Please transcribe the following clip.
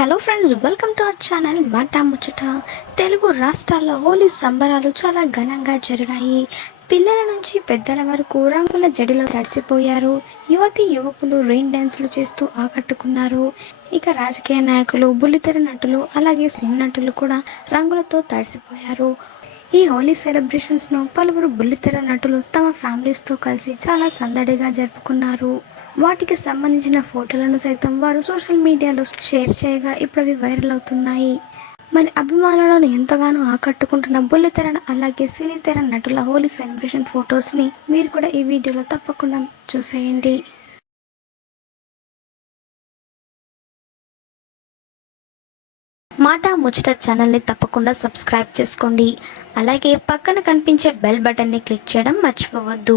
Hello friends welcome to our channel మాట ముచ్చట తెలుగు రాష్ట్రాల్లో హోలీ సంబరాలు చాలా ఘనంగా జరిగాయి. పిల్లల నుంచి పెద్దల వరకు రంగుల జడిలో తడిసిపోయారు. యువతి యువకులు రెయిన్ డ్యాన్సులు చేస్తూ ఆకట్టుకున్నారు. ఇక రాజకీయ నాయకులు బుల్లితెర నటులు అలాగే సినీ నటులు కూడా రంగులతో తడిసిపోయారు. ఈ హోలీ సెలబ్రేషన్స్ను పలువురు బుల్లితెర నటులు తమ ఫ్యామిలీస్తో కలిసి చాలా సందడిగా జరుపుకున్నారు. వాటికి సంబంధించిన ఫోటోలను సైతం వారు సోషల్ మీడియాలో షేర్ చేయగా ఇప్పుడు అవి వైరల్ అవుతున్నాయి. మరి అభిమానులను ఎంతగానో ఆకట్టుకుంటున్న బుల్లితెర అలాగే సినీతెర నటుల హోలీ సెలబ్రేషన్ ఫొటోస్ని మీరు కూడా ఈ వీడియోలో తప్పకుండా చూసేయండి. మాట ముచ్చట ఛానల్ని తప్పకుండా సబ్స్క్రైబ్ చేసుకోండి. అలాగే పక్కన కనిపించే బెల్ బటన్ని క్లిక్ చేయడం మర్చిపోవద్దు.